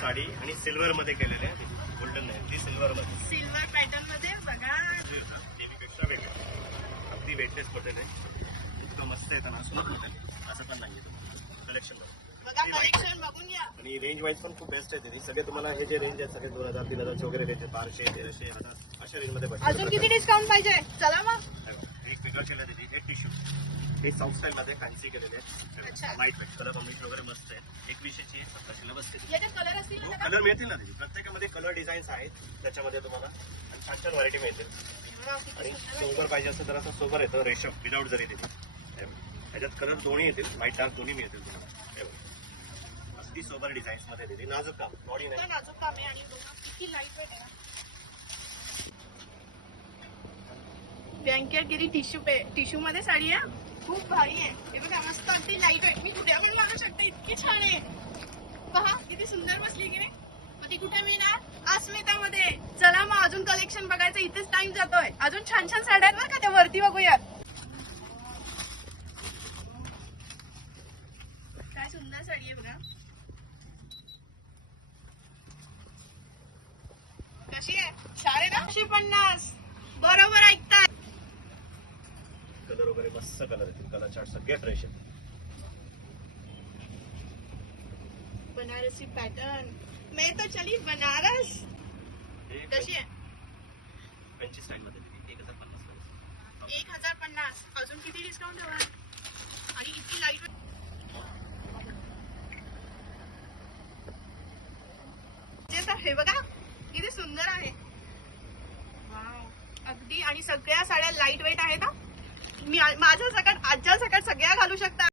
साडी आणि सिल्वर मध्ये केलेली आहे, गोल्डन नाही ती सिल्वर मध्ये, सिल्वर पॅटर्न मध्ये बघा. नेहमीपेक्षा वेगळं, अगदी वेटलेस मटेरियल आहे, इतकं मस्त येतं ना सुंदर मटेरियल, असं पण नाही कलेक्शन बघा कलेक्शन बघून घ्या. आणि रेंज वाईज पण खूप बेस्ट आहे तिथे. सगळे तुम्हाला हे जे रेंज आहेत सगळे 2000 3000 वगैरे रेंज आहे, 1200 1300 1000 अशा रेंज मध्ये बसतात. अजून किती डिस्काउंट पाहिजे? चला मग. एक वेगळं केलं तिथे हे टिश्यू, हे साऊथ स्टाईल मध्ये फॅन्सी केलेले अच्छा. आहे, व्हाईट वेट कलर कॉम्बिनेशन वगैरे मस्त आहे. 2100 ची 1700 बसते. याच्यात कलर असतील ना? कलर मिळतील ना तिथे, प्रत्येकामध्ये कलर डिझाईन्स आहेत त्याच्यामध्ये तुम्हाला, आणि छान छान व्हरायटी मिळतील. आणि सोबर पाहिजे असेल तर असं सोबर येतं रेशम विदाउट जरी तिथे, त्याच्यात कलर दोन्ही येतील, व्हाईट डार्क दोन्ही मिळतील तुम्हाला. अगदी सोबर डिझाईन्स मध्ये तिथे, नाजूक काम, बॉडी नाही. नाजूक काम आहे आणि किती लाईट वेट आहे. ब्लँकेट किती टिश्यू मध्ये साडी आहे, खूप भारी आहे. हे बघा मस्त अगदी लाईट वेट, मी कुठे पण लागू शकते, इतकी छान आहे. पहा किती सुंदर बसली की नाही. मग ती कुठे मिळणार? अस्मितामध्ये. चला मग अजून कलेक्शन बघायचं, इथेच टाइम जातोय. अजून छान छान साड्या आहेत बरं का, त्या वरती बघूयात. काय सुंदर साडी आहे बघा. कशी आहे? 950. बरोबर ऐकताय. कलर वगैरे मस्त कलर येतील, कलर चार्ट सगळे फ्रेश आहेत. बनारसी पॅटर्न, मैं तो चली बनारस. कशी आहे? 25 स्टाईल मध्ये 1050. 1050. अजून किती डिस्काउंट हवा? आणि इतकी लाईट हे बघा किती सुंदर आहे. वाव, अगदी. आणि सगळ्या साड्या लाईट वेट आहेत. मी माझ्या सकट आजच्या सकट सगळ्या घालू शकता.